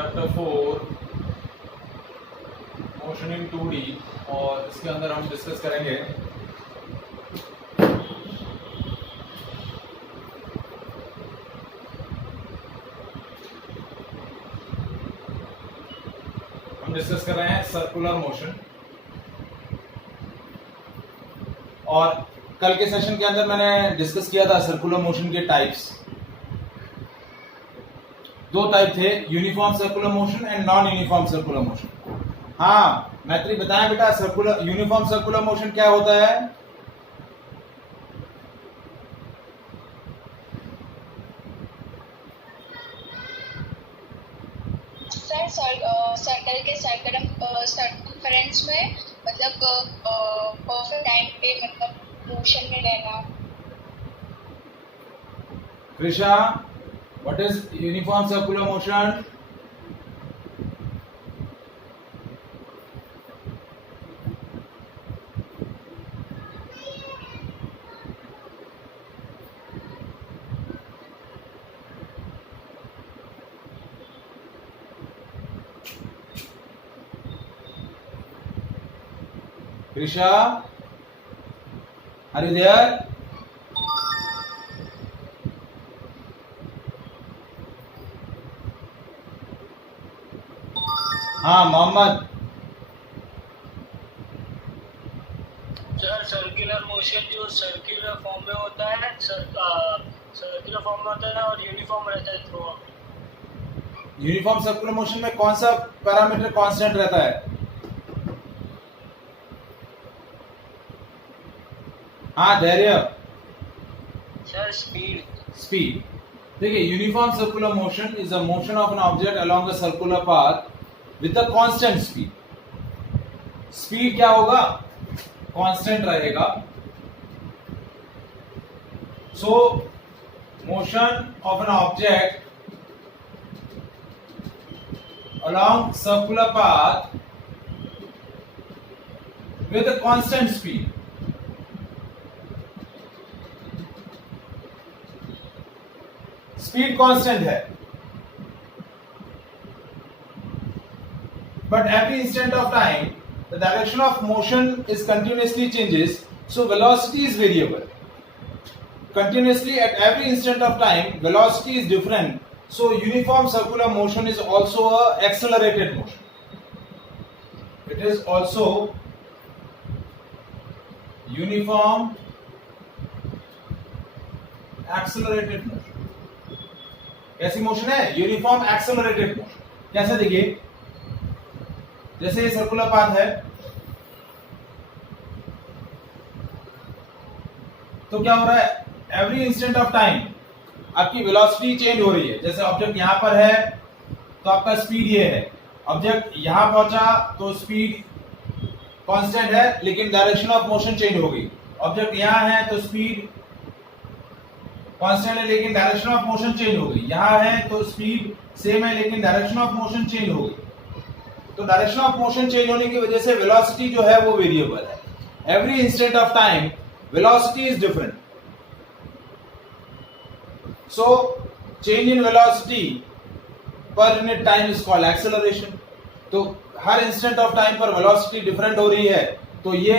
Chapter 4 motion in 2D और इसके अंदर हम डिस्कस करेंगे कर रहे हैं सर्कुलर मोशन। और कल के सेशन के अंदर मैंने डिस्कस किया था सर्कुलर मोशन के टाइप्स। दो टाइप थे, uniform circular motion and non uniform circular motion. हाँ मैत्री बताएं बेटा, सर्कुलर यूनिफॉर्म सर्कुलर मोशन क्या होता है? सर्कल के सर्कमफेरेंस में मतलब परफेक्ट टाइम पे मतलब मोशन में रहना। Krisha, what is uniform circular motion? Krisha, are you there? हाँ मोहम्मद। सर सर्कुलर मोशन जो सर्कुलर फॉर्म में होता है, सर्कुलर फॉर्म में होता है और यूनिफॉर्म रहता है थ्रू। यूनिफॉर्म सर्कुलर मोशन में कौन सा पैरामीटर कांस्टेंट रहता है? हाँ धैर्य। Sir speed. देखिए, uniform circular motion is a motion of an object along a circular path with a constant speed. Speed क्या होगा? कांस्टेंट रहेगा। So motion of an object along circular path with a constant speed. Speed constant है, but every instant of time the direction of motion is continuously changes, so velocity is variable. Continuously at every instant of time velocity is different, so uniform circular motion is also a accelerated motion. It is also uniform accelerated motion. कैसी motion है? Uniform accelerated motion. कैसे? देखिए, जैसे ये circular path है तो क्या हो रहा है? एवरी इंस्टेंट ऑफ टाइम आपकी वेलोसिटी चेंज हो रही है। जैसे ऑब्जेक्ट यहां पर है तो आपका स्पीड ये है, ऑब्जेक्ट यहां पहुंचा तो स्पीड कांस्टेंट है लेकिन डायरेक्शन ऑफ मोशन चेंज हो गई। ऑब्जेक्ट यहां है तो स्पीड कांस्टेंट है लेकिन डायरेक्शन ऑफ मोशन चेंज हो गई। यहां है तो स्पीड सेम है लेकिन डायरेक्शन ऑफ मोशन चेंज हो गई। तो डायरेक्शन ऑफ मोशन चेंज होने की वजह से वेलोसिटी जो है वो वेरिएबल है। Every instant of time velocity is different. So change in velocity per unit time is called acceleration. तो हर इंस्टेंट ऑफ टाइम पर वेलोसिटी डिफरेंट हो रही है, तो ये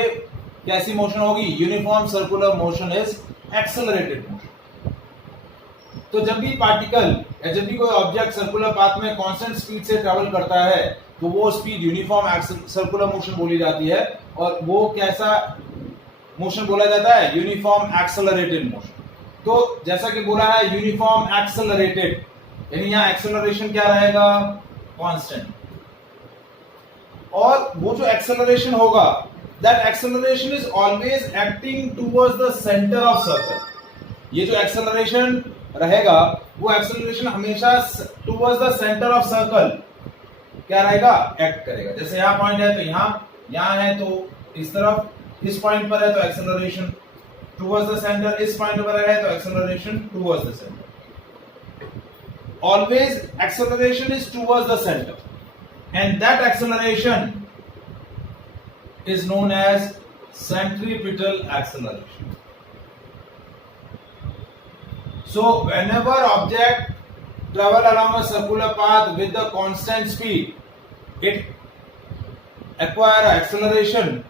कैसी मोशन होगी? Uniform circular motion is accelerated motion. तो जब भी पार्टिकल या जब भी कोई ऑब्जेक्ट सर्कुलर पाथ में कांस्टेंट स्पीड से ट्रेवल करता है तो वो स्पीड यूनिफॉर्म सर्कुलर मोशन बोली जाती है। और वो कैसा मोशन बोला जाता है? Uniform accelerated motion. तो जैसा कि बोला है यूनिफॉर्म एक्सेलरेटेड, यानी यहां एक्सेलरेशन क्या रहेगा? कांस्टेंट। और वो जो एक्सेलरेशन होगा, that acceleration is always acting towards the centre of circle. ये जो एक्सेलरेशन रहेगा वो एक्सेलरेशन हमेशा towards the centre of circle क्या रहेगा? एक्ट करेगा। जैसे यहां पॉइंट है तो यहां है तो इस तरफ, इस पॉइंट पर है तो एक्सेलरेशन टुवर्ड्स द सेंटर, इस पॉइंट पर है तो acceleration towards the centre. Always acceleration is towards the centre and that acceleration is known as centripetal acceleration. So whenever object travel along a circular path with the constant speed, it acquire acceleration.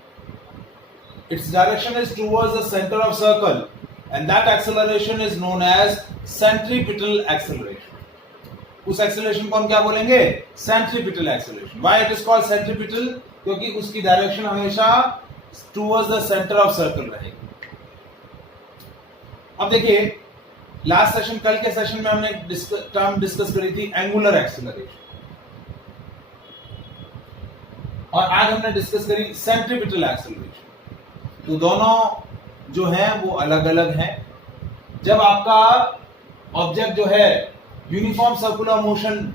Its direction is towards the center of circle, and that acceleration is known as centripetal acceleration. उस acceleration को हम क्या बोलेंगे? Centripetal acceleration. Why it is called centripetal? क्योंकि उसकी direction हमेशा towards the center of circle रहेगी. अब देखिए, लास्ट सेशन, कल के सेशन में हमने टर्म डिस्कस करी थी एंगुलर एक्सेलरेशन, और आज हमने डिस्कस करी सेंट्रीपिटल एक्सेलरेशन. तो दोनों जो हैं वो अलग अलग हैं. जब आपका ऑब्जेक्ट जो है यूनिफॉर्म सर्कुलर मोशन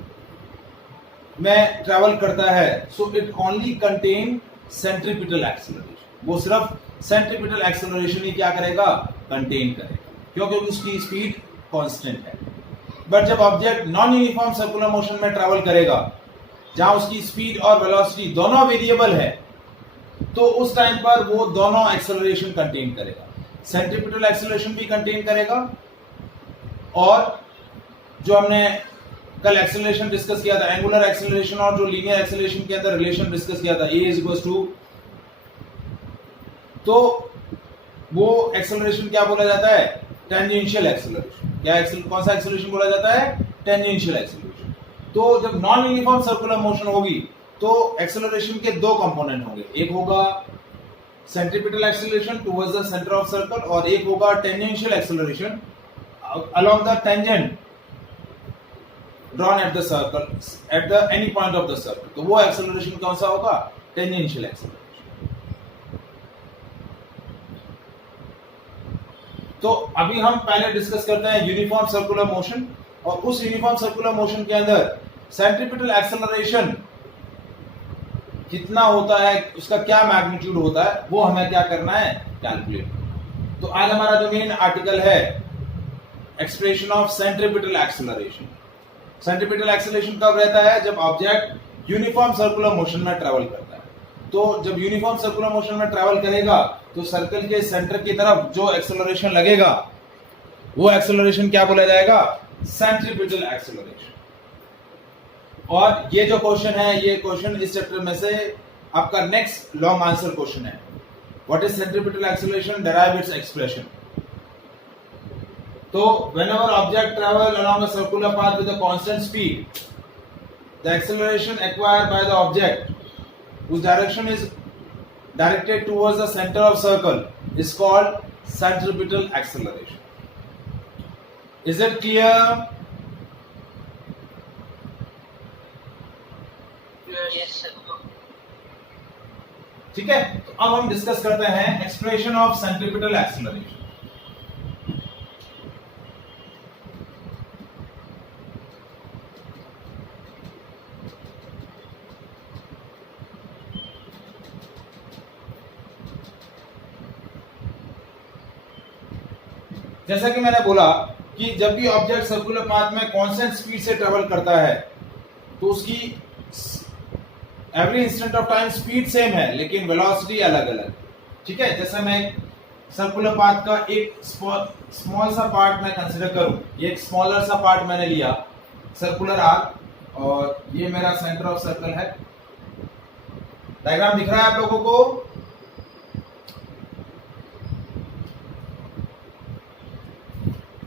में ट्रैवल करता है, so it only contain centripetal acceleration. वो सिर्फ सेंट्रीपिटल एक्सेलरेशन ही क्या करेगा? कंटेन करेगा, क्योंकि उसकी स्पीड कांस्टेंट है. बट जब object non uniform circular motion में ट्रैवल करेगा, जहां उसकी स्पीड और वेलोसिटी दोनों वेरिएबल है, तो उस टाइम पर वो दोनों एक्सेलरेशन कंटेन करेगा. सेंट्रीपिटल एक्सेलरेशन भी कंटेन करेगा, और जो हमने कल एक्सेलरेशन डिस्कस किया था, एंगुलर एक्सेलरेशन और जो लीनियर एक्सेलरेशन के अंदर रिलेशन डिस्कस किया था, A इक्वल्स टू, तो वो एक्सेलरेशन क्या बोला जाता है? Tangential acceleration. क्या कौन सा एक्सेलरेशन बोला जाता है? Tangential acceleration. तो जब नॉन यूनिफॉर्म सर्कुलर मोशन होगी, तो एक्सेलरेशन के दो कंपोनेंट होंगे. एक होगा centripetal acceleration towards the centre of circle, और एक होगा tangential acceleration along the tangent drawn at the circle at the any point of the circle. तो वो एक्सेलरेशन कौन सा होगा? Tangential acceleration. तो अभी हम पहले डिस्कस करते हैं यूनिफॉर्म सर्कुलर मोशन, और उस यूनिफॉर्म सर्कुलर मोशन के अंदर सेंट्रीपिटल एक्सेलरेशन कितना होता है, उसका क्या मैग्नीट्यूड होता है, वो हमें क्या करना है? कैलकुलेट. तो आज हमारा जो मेन आर्टिकल है, expression of centripetal acceleration. Centripetal acceleration कब रहता है? जब ऑब्जेक्ट यूनिफॉर्म सर्कुलर मोशन में ट्रैवल करता है. तो जब यूनिफॉर्म सर्कुलर मोशन में ट्रैवल करेगा, तो सर्कल के सेंटर की तरफ जो एक्सेलरेशन लगेगा, वो एक्सेलरेशन क्या बोला जाएगा? Centripetal acceleration. और ये जो क्वेश्चन है, ये क्वेश्चन इस चैप्टर में से आपका नेक्स्ट लॉन्ग आंसर क्वेश्चन है. What is centripetal acceleration? Derive its expression. So, whenever object travel along a circular path with a constant speed, the acceleration acquired by the object, whose direction is directed towards the center of circle, is called centripetal acceleration. Is it clear? Yes, sir. ठीक है. तो अब हम discuss करते हैं expression of centripetal acceleration. जैसा कि मैंने बोला कि जब भी ऑब्जेक्ट सर्कुलर पाथ में कांस्टेंट स्पीड से ट्रेवल करता है, तो उसकी every instant of time speed same है, लेकिन वेलोसिटी अलग अलग. ठीक है. जैसे मैं सर्कुलर पाथ का एक स्मॉल सा पार्ट मैं कंसीडर करूं, ये एक स्मॉलर सा पार्ट मैंने लिया, सर्कुलर आर्क, और ये मेरा सेंटर ऑफ सर्कल है. डायग्राम दिख रहा है आप लोगों को?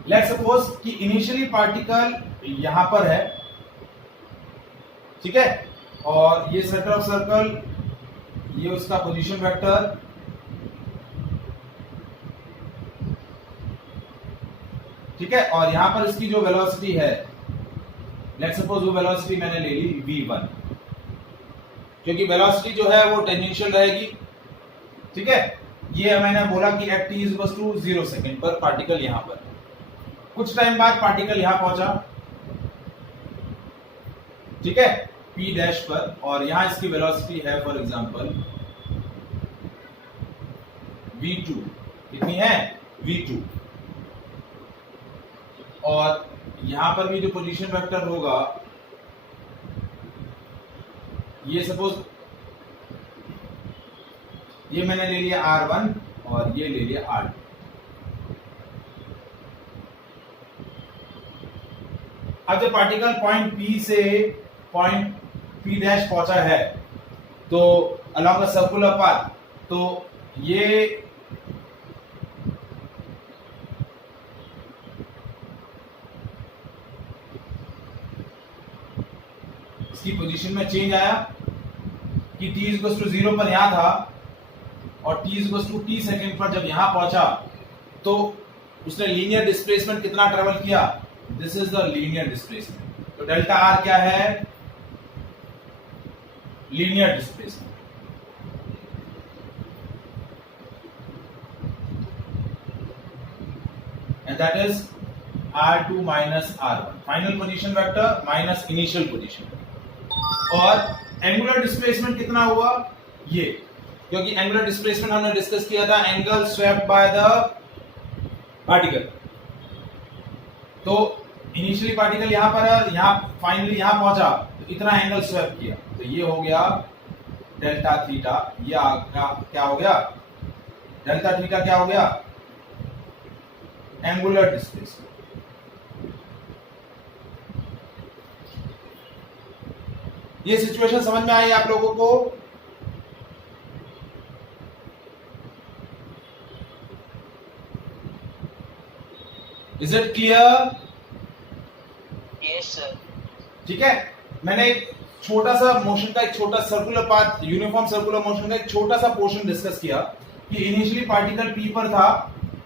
लेट्स सपोज कि इनिशियली पार्टिकल यहां पर है, ठीक है, और ये सेंटर ऑफ सर्कल, ये उसका पोजीशन वेक्टर, ठीक है, और यहां पर इसकी जो वेलोसिटी है, लेट्स सपोज वो वेलोसिटी मैंने ले ली v1, क्योंकि वेलोसिटी जो है वो टेंजेंशियल रहेगी. ठीक है. ये मैंने बोला कि at t equals to 0 second पर पार्टिकल यहां पर, कुछ टाइम बाद पार्टिकल यहां पहुंचा, ठीक है, p डैश पर, और यहां इसकी वेलोसिटी है फॉर एग्जांपल v2. कितनी है? v2. और यहां पर भी जो पोजीशन वेक्टर होगा, ये सपोज ये मैंने ले लिया r1 और ये ले लिया r2. अब जब पार्टिकल पॉइंट P से पॉइंट P डैश पहुंचा है तो अलोंग अ सर्कुलर पाथ, तो ये इसकी पोजीशन में चेंज आया कि t इक्वल टू 0 पर यहां था और t equal to t second पर जब यहां पहुंचा तो उसने लीनियर डिस्प्लेसमेंट कितना ट्रेवल किया, this is the linear displacement. तो डेल्टा आर क्या है, linear displacement, and that is r2 minus r1, final position vector minus initial position. और एंगुलर डिस्प्लेसमेंट कितना हुआ, ये, क्योंकि एंगुलर डिस्प्लेसमेंट हमने डिस्कस किया था angle swept by the particle. तो इनिशियली पार्टिकल यहां पर है, यहां फाइनली यहां पहुंचा तो इतना एंगल स्वेप किया, तो ये हो गया डेल्टा थीटा। ये क्या हो गया, डेल्टा थीटा क्या हो गया, एंगुलर डिस्प्लेसमेंट। ये सिचुएशन समझ में आई आप लोगों को? Is it clear? Yes sir. ठीक है, मैंने एक छोटा सा मोशन का एक छोटा circular path, uniform circular motion का एक छोटा सा पोर्शन डिस्कस किया कि इनिशियली पार्टिकल P पर था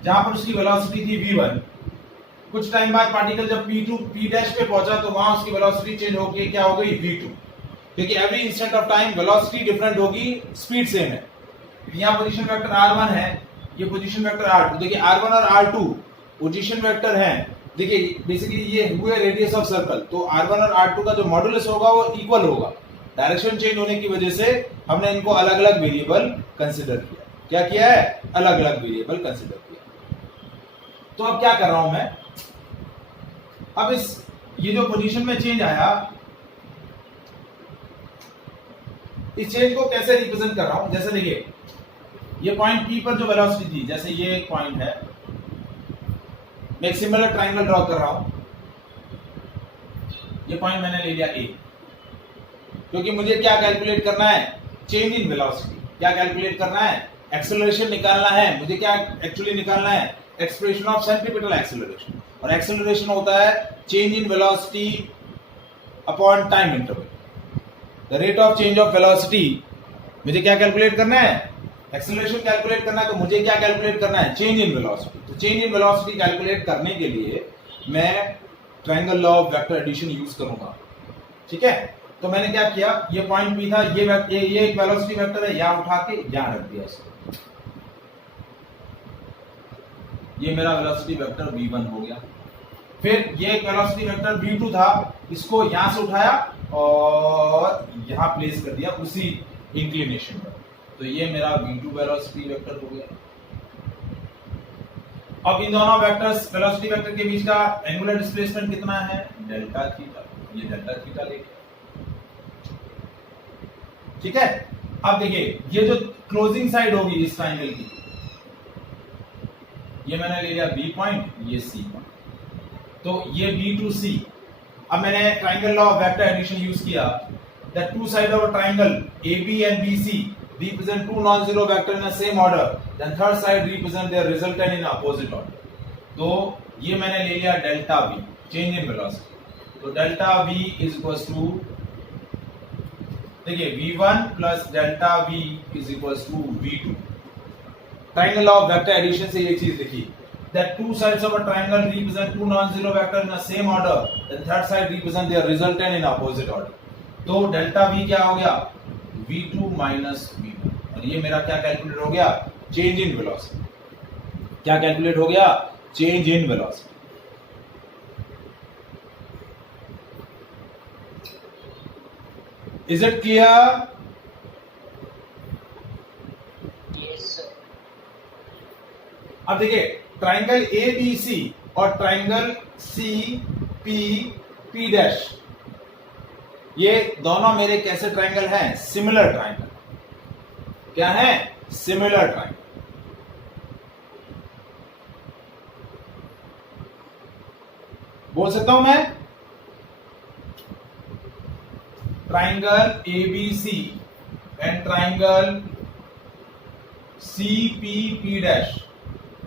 जहां पर उसकी वेलोसिटी थी v1। कुछ टाइम बाद पार्टिकल जब P डैश पे पहुंचा तो वहां उसकी वेलोसिटी चेंज होके क्या हो गई, v2, क्योंकि every instant of time velocity different होगी, स्पीड सेम है। यहाँ पोजीशन वेक्टर r1 है, ये पोजीशन वेक्टर r2। देखिए r1 और r2 पोजीशन वेक्टर हैं। देखिए बेसिकली ये हुए रेडियस ऑफ सर्कल, तो r1 और r2 का जो मॉडुलस होगा वो इक्वल होगा। डायरेक्शन चेंज होने की वजह से हमने इनको अलग अलग वेरिएबल कंसिडर किया। क्या किया है, अलग अलग वेरिएबल कंसिडर किया। तो अब क्या कर रहा हूं मैं, अब ये जो पोजीशन में चेंज आया, इस चेंज को कैसे रिप्रेजेंट कर रहा हूं, जैसे देखिए ये पॉइंट P पर जो वेलोसिटी थी, जैसे ये एक पॉइंट है, मैं एक सिमिलर ट्रायंगल ड्रॉ कर रहा हूं। ये पॉइंट मैंने ले लिया A, क्योंकि मुझे क्या कैलकुलेट करना है, चेंज इन वेलोसिटी। क्या कैलकुलेट करना है, एक्सेलरेशन निकालना है। मुझे क्या एक्चुअली निकालना है, एक्सप्रेशन ऑफ सेंट्रीपिटल एक्सेलरेशन, और एक्सेलरेशन होता है change in velocity upon time interval. The rate of change of velocity, मुझे क्या कैलकुलेट करना है, एक्सेलरेशन कैलकुलेट करना है, तो मुझे क्या कैलकुलेट करना है, चेंज इन वेलोसिटी। तो चेंज इन वेलोसिटी कैलकुलेट करने के लिए मैं triangle law of vector addition use करूंगा। ठीक है, तो मैंने क्या किया, ये पॉइंट P था, ये एक वेलोसिटी वेक्टर है, यहां उठा के यहां रख दिया इसको। ये मेरा वेलोसिटी वेक्टर v1 हो गया। फिर ये एक वेलोसिटी वेक्टर v2 था, इसको यहां से उठाया और यहां प्लेस कर दिया उसी इंक्लिनेशन पर, तो ये मेरा v2 वेलोसिटी वेक्टर हो गया। अब इन दोनों वेक्टर्स, वेलोसिटी वेक्टर के बीच का एंगुलर डिस्प्लेसमेंट कितना है, डेल्टा थीटा। ये डेल्टा थीटा लेके, ठीक है। अब देखिए ये जो क्लोजिंग साइड होगी इस ट्रायंगल की, ये मैंने ले लिया B पॉइंट, ये C पॉइंट, तो ये B2C। अब मैंने triangle law of vector addition use किया, the two side of a triangle AB and BC represent two non-zero vector in the same order, then third side represent their resultant in opposite order। तो ये मैंने ले लिया delta V, change in velocity. तो delta V is equal to, देखिए V1 plus delta V is equal to V2। Triangle law of vector addition से ये चीज देखिए, that two sides of a triangle represent two non-zero vector in the same order, the third side represent their resultant in opposite order। तो delta V क्या हो गया, V2 minus V1, और ये मेरा क्या कैलकुलेट हो गया, चेंज इन वेलोसिटी। क्या कैलकुलेट हो गया, change in velocity. Is it clear? Yes sir. अब देखिए ट्रायंगल ABC और ट्रायंगल CPP डैश, ये दोनों मेरे कैसे ट्रायंगल हैं, सिमिलर ट्रायंगल। क्या है, सिमिलर ट्रायंगल। बोल सकता हूं मैं, triangle ABC and triangle CPP dash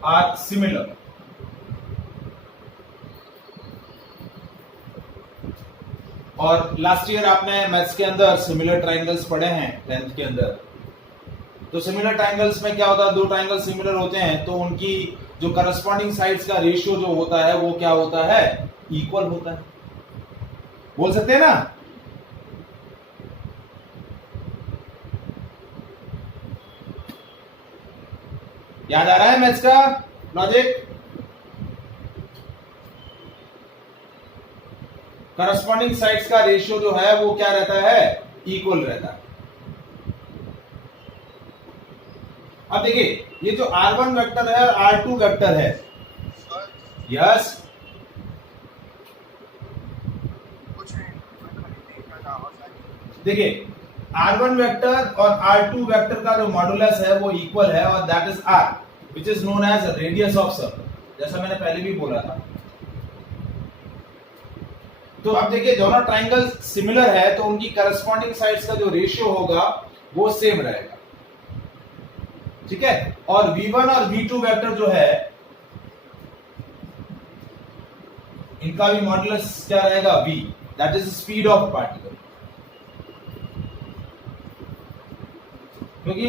are similar. और लास्ट ईयर आपने मैथ्स के अंदर सिमिलर ट्राइंगल्स पढ़े हैं 10th के अंदर। तो सिमिलर ट्राइंगल्स में क्या होता है, दो ट्राइंगल सिमिलर होते हैं तो उनकी जो करस्पॉन्डिंग साइड्स का रेशियो जो होता है वो क्या होता है, इक्वल होता है। बोल सकते हैं ना? याद आ रहा है मैथ्स का लॉजिक? करस्पॉन्डिंग साइड्स का रेशियो जो है वो क्या रहता है, इक्वल रहता है। अब देखिए ये जो R1 वेक्टर है और R2 वेक्टर है, यस देखिए R1 वेक्टर और R2 वेक्टर का जो मॉडुलस है वो इक्वल है और that is R, which is known as radius of circle, जैसा मैंने पहले भी बोला था। तो अब देखिए दोनों ट्राइंगल सिमिलर है तो उनकी करस्पॉन्डिंग साइड्स का जो रेशियो होगा वो सेम रहेगा, ठीक है। और V1 और V2 वेक्टर जो है इनका भी मॉडुलस क्या रहेगा, V, that is speed of particle. क्योंकि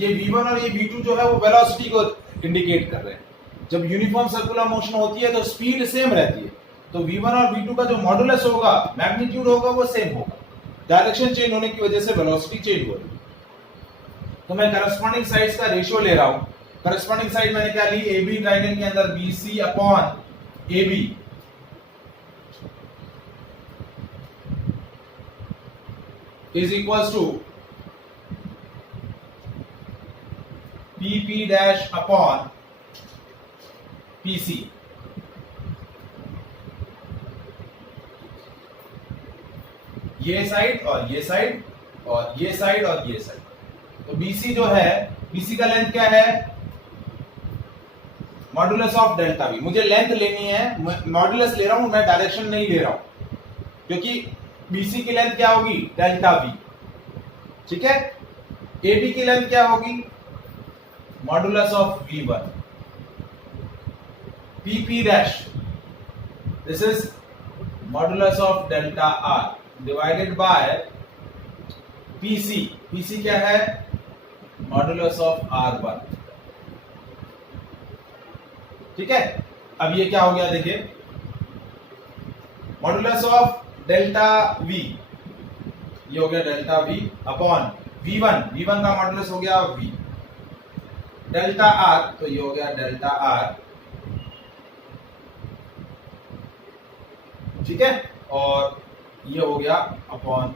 ये V1 और ये V2 जो है वो वेलोसिटी को इंडिकेट कर रहे हैं। जब यूनिफॉर्म सर्कुलर मोशन होती है तो स्पीड सेम रहती है, तो V1 और V2 का जो मॉडुलस होगा, मैग्नीट्यूड होगा, वो सेम होगा। डायरेक्शन चेंज होने की वजह से वेलोसिटी चेंज हो रही है। तो मैं करस्पॉन्डिंग साइड्स का रेशियो ले रहा हूं। करस्पॉन्डिंग साइड मैंने क्या ली, AB ट्राइंगल के अंदर BC upon AB is equals to PP dash upon PC। ये साइड और ये साइड और ये साइड और ये साइड। तो BC जो है, BC का लेंथ क्या है, मॉडुलस ऑफ डेल्टा V। मुझे लेंथ लेनी है, मॉडुलस ले रहा हूं मैं, डायरेक्शन नहीं ले रहा हूं, क्योंकि BC की लेंथ क्या होगी, डेल्टा V, ठीक है। AB की लेंथ क्या होगी, modulus of V1। PP dash, this is modulus of delta R divided by PC। PC क्या है, मॉडुलस ऑफ R1, ठीक है। अब ये क्या हो गया, देखिए मॉडुलस ऑफ डेल्टा V, ये हो गया delta V upon V1। V1 का मॉडुलस हो गया V, डेल्टा R, तो ये हो गया डेल्टा R, ठीक है। और ये हो गया अपॉन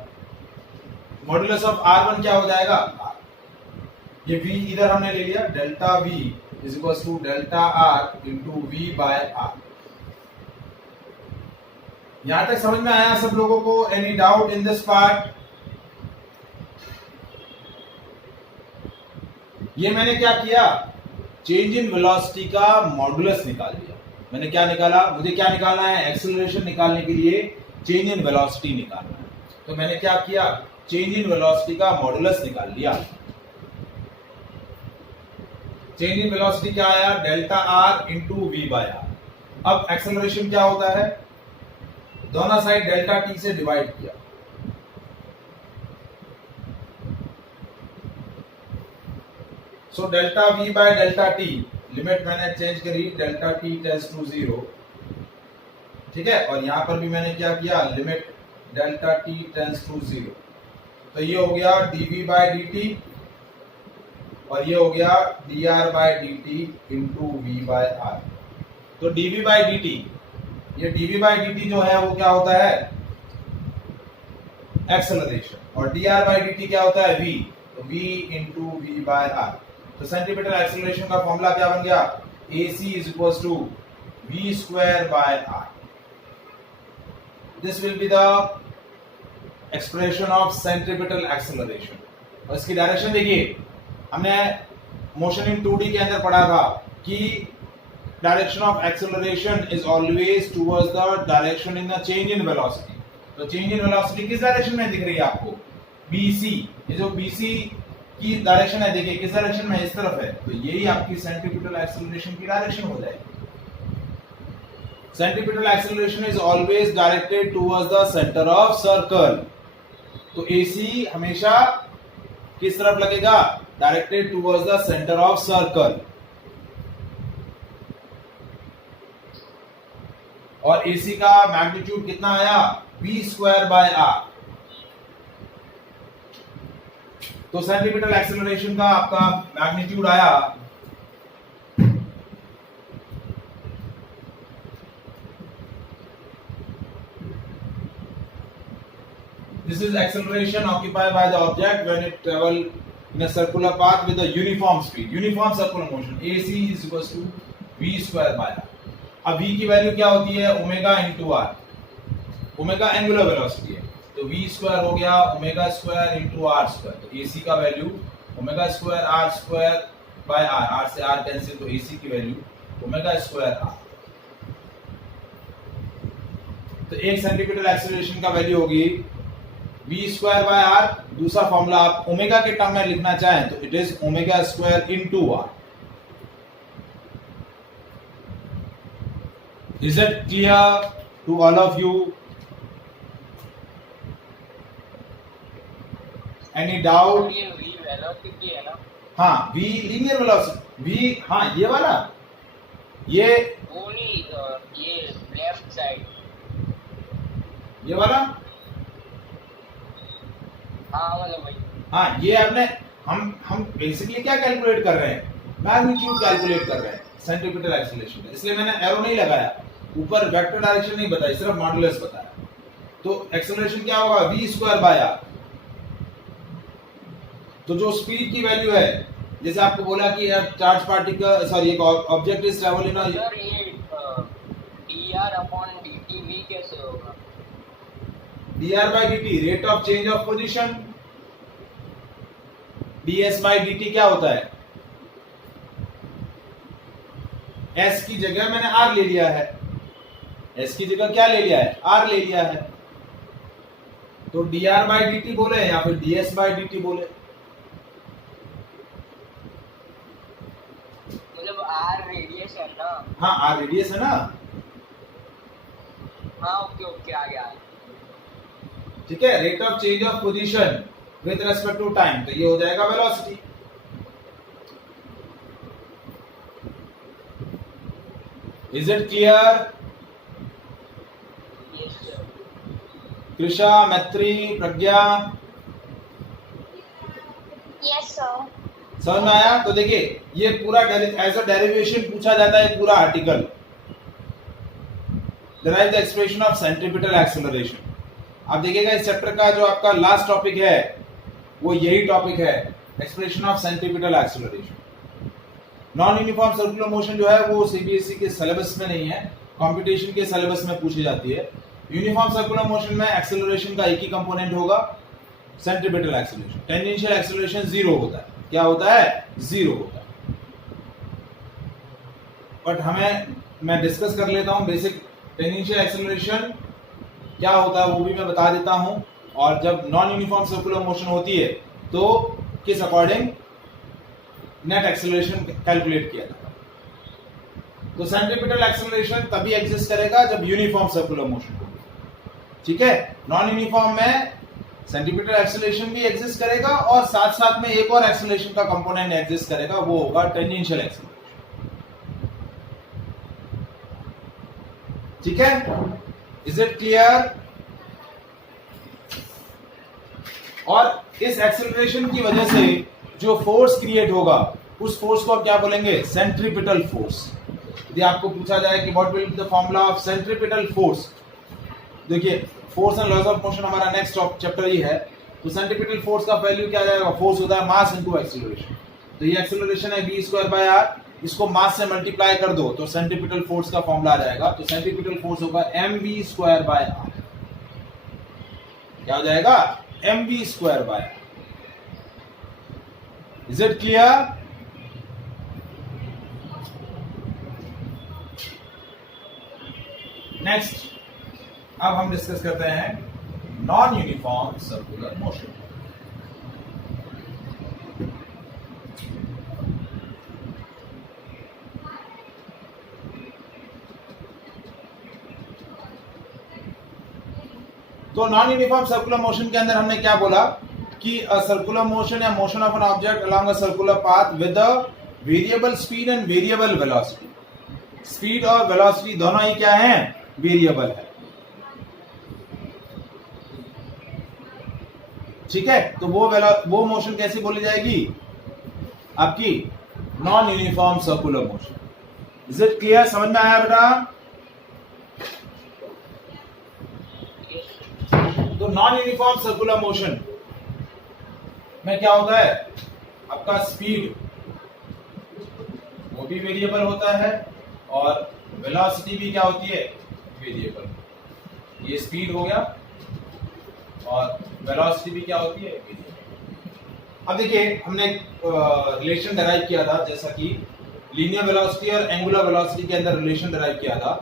मॉडुलस ऑफ R1 क्या हो जाएगा, R। ये V इधर हमने ले लिया, delta V is equal to delta R into V by R। यहां तक समझ में आया सब लोगों को? Any doubt in this part? ये मैंने क्या किया, चेंज इन वेलोसिटी का मॉडुलस निकाल दिया। मैंने क्या निकाला, मुझे क्या निकालना है, एक्सेलरेशन निकालने के लिए चेंज इन वेलोसिटी निकालना है। तो मैंने क्या किया, चेंज इन वेलोसिटी का मॉडुलस निकाल लिया। चेंज इन वेलोसिटी क्या आया, delta R into V by R। अब एक्सेलरेशन क्या होता है, दोनों साइड डेल्टा T से डिवाइड किया, so delta V by delta T, limit मैंने चेंज करी, डेल्टा T टेंड्स टू 0, ठीक है। और यहां पर भी मैंने क्या किया, limit delta T tends to 0, तो ये हो गया dV बाय dt और ये हो गया dr by dt into V by R। तो dV बाय dt, ये dV बाय dt जो है वो क्या होता है, एक्सेलरेशन, और dr बाय dt क्या होता है, V, तो V into V by R। तो सेंटीमीटर एक्सेलरेशन का फॉर्मूला क्या बन गया, AC is equal to V square by R। This will be the expression of centripetal acceleration. और इसकी डायरेक्शन देखिए, हमने मोशन इन 2D के अंदर पढ़ा था कि direction of acceleration is always towards the direction in the change in velocity. तो चेंज इन वेलोसिटी किस डायरेक्शन में दिख रही है आपको? BC। ये जो BC की डायरेक्शन है, देखिए किस डायरेक्शन में, इस तरफ है, तो यही आपकी सेंट्रीपिटल एक्सेलरेशन की डायरेक्शन हो जाएगी। Centripetal acceleration is always directed towards the centre of circle. तो AC हमेशा किस तरफ लगेगा? Directed towards the centre of circle. और AC का मैग्नीट्यूड कितना आया? v²/r। तो सेंट्रीपिटल एक्सेलरेशन का आपका मैग्नीट्यूड आया this is acceleration occupied by the object when it travel in a circular path with a uniform speed, uniform circular motion. AC is equals to v²/r। अब v की value क्या होती है? Omega into r। Omega angular velocity है, तो v² हो गया ओमेगा² into r²। तो AC का वैल्यू ओमेगा² r²/r, r से r कैंसिल, तो AC की वैल्यू ओमेगा² r। तो एक सेंटीमीटर एक्सेलरेशन का वैल्यू होगी v²/r। दूसरा फॉर्मूला आप ओमेगा के टर्म में लिखना चाहें तो it is omega into r। Is it clear to all of you? Any doubt? ये v वेलोसिटी है ना? हाँ, v लीनियर वेलोसिटी, v, हाँ ये वाला, ये वो नहीं, ये लेफ्ट साइड, ये वाला, हाँ मतलब वही। हाँ ये आपने, हम बेसिकली क्या कैलकुलेट कर रहे हैं? मैग्नीट्यूड कैलकुलेट कर रहे हैं सेंट्रीपिटल एक्सेलरेशन का, इसलिए मैंने एरो नहीं लगाया, ऊपर वेक्टर डायरेक्शन नहीं बताई, सिर्फ मॉडुलस बताया। तो एक्सेलरेशन क्या होगा? v²/r। तो जो स्पीड की वैल्यू है, जैसे आपको बोला कि चार्ज पार्टिकल, सॉरी एक object is travelling in, sir ये dr/dt v कैसे होगा? dr/dt rate of change of position, ds/dt क्या होता है? s की जगह मैंने r ले लिया है, s की जगह क्या ले लिया है? r ले लिया है। तो dr/dt बोले या फिर ds/dt बोले, मतलब r रेडियस है ना? हाँ r रेडियस है ना। हाँ ओके ओके, आ गया। ठीक है, rate of change of position with respect to time, तो ये हो जाएगा velocity. Is it clear? Yes sir. Krisha, Maitri, Pragya, Yes, sir. समझ में आया? तो देखिए ये पूरा एज अ डेरिवेशन पूछा जाता है पूरा article, derive the expression of centripetal acceleration। आप देखिएगा इस चैप्टर का जो आपका लास्ट टॉपिक है वो यही टॉपिक है, expression of centripetal acceleration. Non uniform circular motion जो है वो सीबीएसई के सिलेबस में नहीं है, कंपटीशन के सिलेबस में पूछी जाती है। यूनिफॉर्म सर्कुलर मोशन में एक्सेलरेशन का एक ही कंपोनेंट होगा, सेंट्रीपिटल एक्सेलरेशन। टेंजेंशियल एक्सेलरेशन 0 होता है। क्या होता है? 0 होता है। बट मैं डिस्कस कर लेता हूं बेसिक टेंजेंशियल एक्सेलरेशन क्या होता है वो भी मैं बता देता हूं, और जब नॉन यूनिफॉर्म सर्कुलर मोशन होती है तो किस अकॉर्डिंग नेट एक्सेलरेशन कैलकुलेट किया जाता है। तो सेंट्रीपिटल एक्सेलरेशन तभी एग्जिस्ट करेगा जब यूनिफॉर्म सर्कुलर मोशन होगी, ठीक है। नॉन यूनिफॉर्म में सेंट्रीपिटल एक्सेलरेशन भी एग्जिस्ट करेगा और साथ साथ में एक और एक्सेलरेशन का कंपोनेंट एग्जिस्ट करेगा, वो होगा टेंजेंशियल एक्सेलरेशन, ठीक है। Is it clear? और इस एक्सेलरेशन की वजह से जो फोर्स क्रिएट होगा उस फोर्स को आप क्या बोलेंगे? Centripetal force. यदि आपको पूछा जाए कि what will be the formula of centripetal force, देखिए force and laws of motion हमारा नेक्स्ट चैप्टर ही है। तो सेंट्रीपिटल फोर्स का वैल्यू क्या जाएगा? फोर्स होता है मास इनटू एक्सेलरेशन। तो ये एक्सेलरेशन है v²/r, इसको मास से मल्टीप्लाई कर दो तो सेंट्रीपिटल फोर्स का फॉर्मूला आ जाएगा। तो सेंट्रीपिटल फोर्स होगा mv²/r। क्या हो जाएगा? mv²/r। Is it clear? Next अब हम डिस्कस करते हैं नॉन यूनिफॉर्म सर्कुलर मोशन। तो नॉन यूनिफॉर्म सर्कुलर मोशन के अंदर हमने क्या बोला कि अ सर्कुलर मोशन या motion of an object along a circular path with a variable speed and variable velocity. Speed और वेलोसिटी दोनों ही क्या हैं? वेरिएबल है। ठीक है, तो वो मोशन कैसी बोली जाएगी? आपकी non uniform circular motion. Is it clear? समझ में आया बेटा? तो नॉन यूनिफॉर्म सर्कुलर मोशन में क्या होता है? आपका स्पीड वो भी वेरिएबल होता है और वेलोसिटी भी क्या होती है? वेरिएबल। ये स्पीड हो गया और वेलोसिटी भी क्या होती है? वेरिएबल। अब देखिए, हमने रिलेशन डिराइव किया था, जैसा कि लीनियर वेलोसिटी और एंगुलर वेलोसिटी के अंदर रिलेशन डिराइव किया था।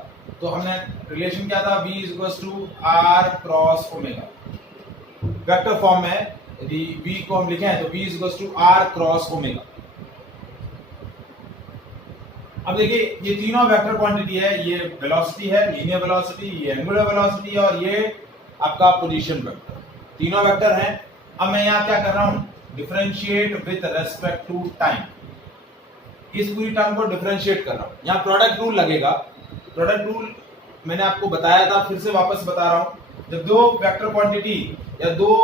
तो हमने रिलेशन क्या था? v = r cross omega. Vector form में यदि v को हम लिखें तो v = r क्रॉस ओमेगा। अब देखिए, ये तीनों वेक्टर क्वांटिटी है। ये वेलोसिटी है, लीनियर वेलोसिटी, ये एंगुलर वेलोसिटी और ये आपका पोजीशन वेक्टर। तीनों वेक्टर हैं। अब मैं यहां क्या कर रहा हूं? Differentiate with respect to time. इस पूरी टर्म को डिफरेंशिएट कर रहा हूं। यहां प्रोडक्ट रूल लगेगा। प्रोडक्ट रूल मैंने आपको बताया था, फिर से वापस बता रहा हूं। जब दो वेक्टर क्वांटिटी या दो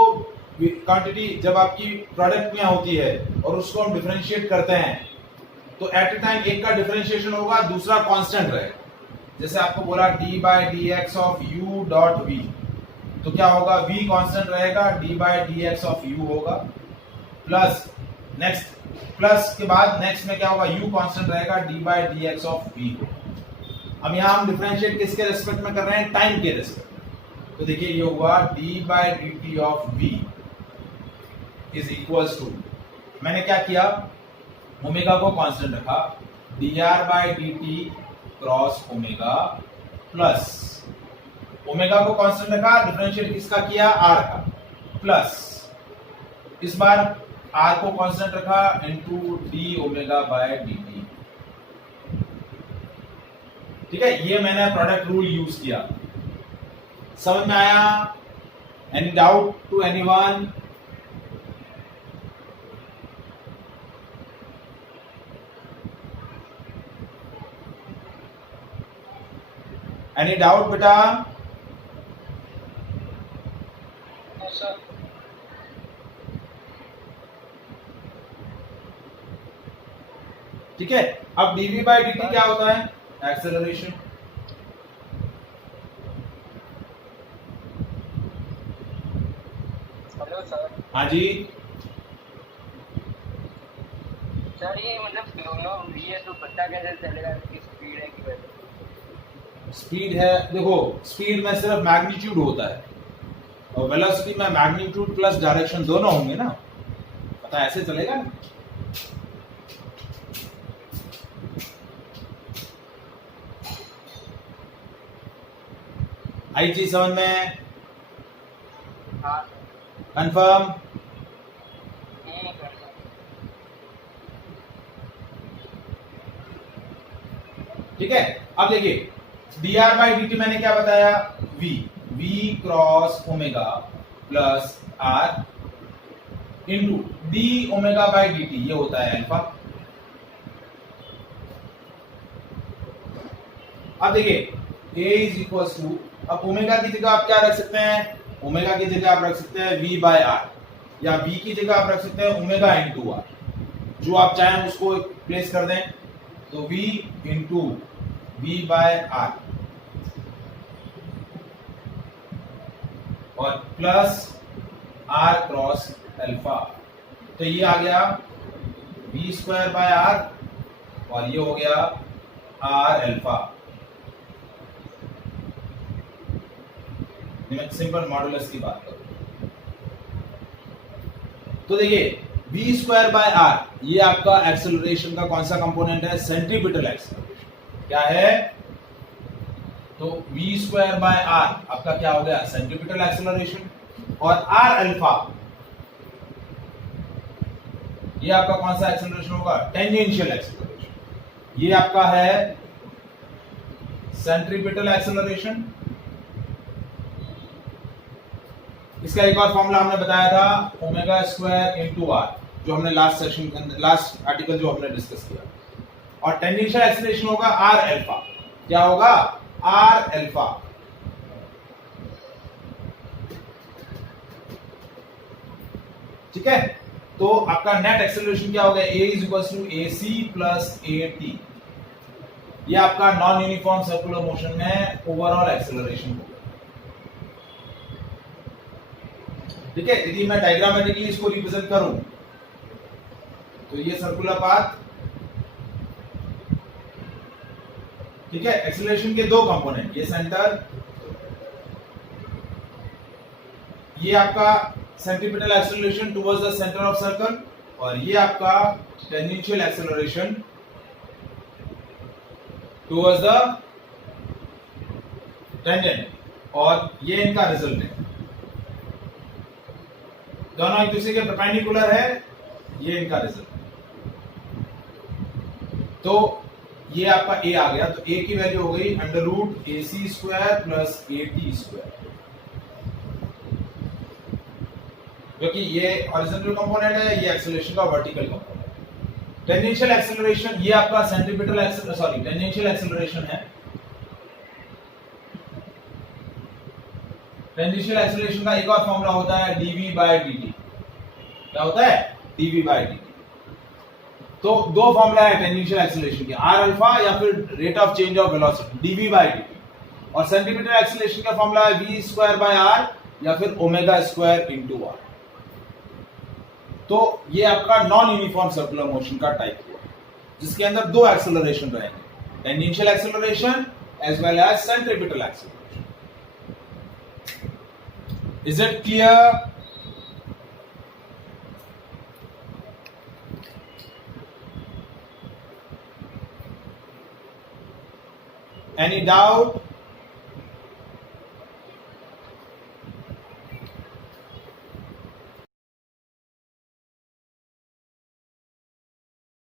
क्वांटिटी जब आपकी प्रोडक्ट में होती है और उसको हम डिफरेंशिएट करते हैं, तो एट ए टाइम एक का डिफरेंशिएशन होगा, दूसरा कांस्टेंट रहेगा। जैसे आपको बोला d/dx of u dot v, तो क्या होगा? v कांस्टेंट रहेगा, d/dx ऑफ u होगा, प्लस नेक्स्ट प्लस के बाद नेक्स्ट में क्या होगा? u कांस्टेंट रहेगा, d/dx ऑफ v। अब यहां हम डिफरेंशिएट किसके रेस्पेक्ट में कर रहे हैं? टाइम के रेस्पेक्ट में। तो देखिए, ये हुआ d/dt of v is equals to, मैंने क्या किया? ओमेगा को कांस्टेंट रखा, dr/dt cross omega, plus omega को कांस्टेंट रखा, डिफरेंशिएट किसका किया? r का, प्लस इस बार r को कांस्टेंट रखा इनटू d/dt। ठीक है, ये मैंने प्रोडक्ट रूल यूज किया। समझ में आया? Any doubt to anyone? Any doubt बेटा? सर ठीक है, अब dv/dt क्या होता है? एक्सेलरेशन। Hello sir. हाँ जी, सर ये मतलब दोनों v है तो पता कैसे चलेगा कि स्पीड है कि वेलोसिटी? स्पीड है। देखो, स्पीड में सिर्फ मैग्नीट्यूड होता है और वेलोसिटी में मैग्नीट्यूड प्लस डायरेक्शन दोनों होंगे ना। पता ऐसे चलेगा ना? आई चीज समझ में? हाँ कंफर्म? ठीक है, अब देखिए, dr/dt मैंने क्या बताया? v cross omega plus r into d/dt, ये होता है अल्फा। अब देखिए, a इज इक्वल टू, अब ओमेगा की जगह आप क्या रख सकते हैं? ओमेगा की जगह आप रख सकते हैं v/r, या v की जगह आप रख सकते हैं ओमेगा इंटू r। जो आप चाहें उसको प्लेस कर दें। तो v इंटू v/r और प्लस r क्रॉस अल्फा। तो ये आ गया v²/r और ये हो गया r अल्फा। मैं सिंपल मॉडुलस की बात करूं तो देखिए, v²/r ये आपका एक्सेलरेशन का कौन सा कंपोनेंट है? Centripetal acceleration. क्या है? तो v²/r आपका क्या हो गया? Centripetal acceleration. और आर अल्फा ये आपका कौन सा एक्सेलरेशन होगा? Tangential acceleration. ये आपका है सेंट्रीपिटल एक्सेलरेशन। इसका एक और फॉर्मूला हमने बताया था ओमेगा स्क्वायर इंटू आर, जो हमने लास्ट सेशन के अंदर, लास्ट आर्टिकल जो हमने डिस्कस किया। और टेंजेंशियल एक्सेलरेशन होगा आर अल्फा। क्या होगा? R alpha. ठीक है, तो आपका नेट एक्सेलरेशन क्या होगा? A is equal to a c plus A t. ये आपका नॉन यूनिफॉर्म सर्कुलर मोशन में ओवरऑल एक्सेलरेशन होगा। ठीक है, यदि मैं डायग्रामेटिकली इसको रिप्रेजेंट करूं तो ये सर्कुलर पाथ, ठीक है, एक्सेलरेशन के दो कंपोनेंट, ये सेंटर, ये आपका centripetal acceleration towards the centre of circle, और ये आपका tangential acceleration towards the tangent, और ये इनका रिजल्ट है। दोनों एक दूसरे के परपेंडिकुलर है, ये इनका रिजल्ट है। तो ये आपका ए आ गया, तो ए की वैल्यू हो गई under root A C square plus A T square, क्योंकि ये हॉरिजॉन्टल कंपोनेंट है, ये एक्सेलरेशन का वर्टिकल कंपोनेंट। टेंजेंशियल एक्सेलरेशन ये आपका centripetal acceleration, sorry tangential acceleration है। टेंजेंशियल एक्सेलरेशन का एक और फॉर्मूला होता है dv बाय dt। क्या होता है? dv by dt। तो दो फॉर्मूला है टेंजेंशियल एक्सेलरेशन के, आर अल्फा या फिर rate of change of velocity dv by dt, और सेंटीमीटर एक्सेलरेशन का फॉर्मूला है v स्क्वायर बाय r या फिर ओमेगा स्क्वायर इनटू r। तो ये आपका नॉन यूनिफॉर्म सर्कुलर मोशन का टाइप हुआ, जिसके अंदर दो एक्सेलरेशन रहेंगे, tangential acceleration as well as centripetal acceleration. Is it clear? Any doubt?